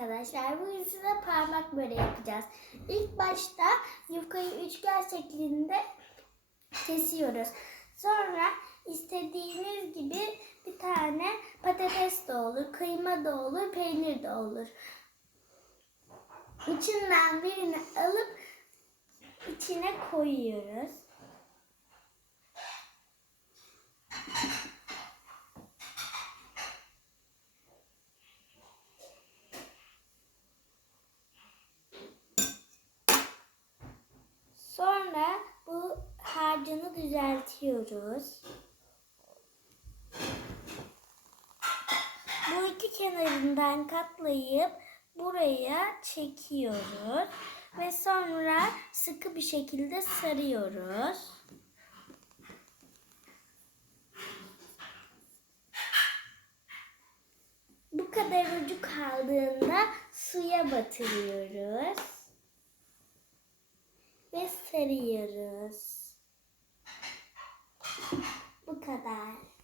arkadaşlar. Bugün size parmak böreği yapacağız. İlk başta yufkayı üçgen şeklinde kesiyoruz. Sonra istediğiniz gibi bir tane patates de olur, kıyma da olur, peynir de olur. İçinden birini alıp içine koyuyoruz. Sonra bu harcını düzeltiyoruz. Bu iki kenarından katlayıp buraya çekiyoruz ve sonra sıkı bir şekilde sarıyoruz. Bu kadar ucu kaldığında suya batırıyoruz ve sarıyoruz. Bu kadar.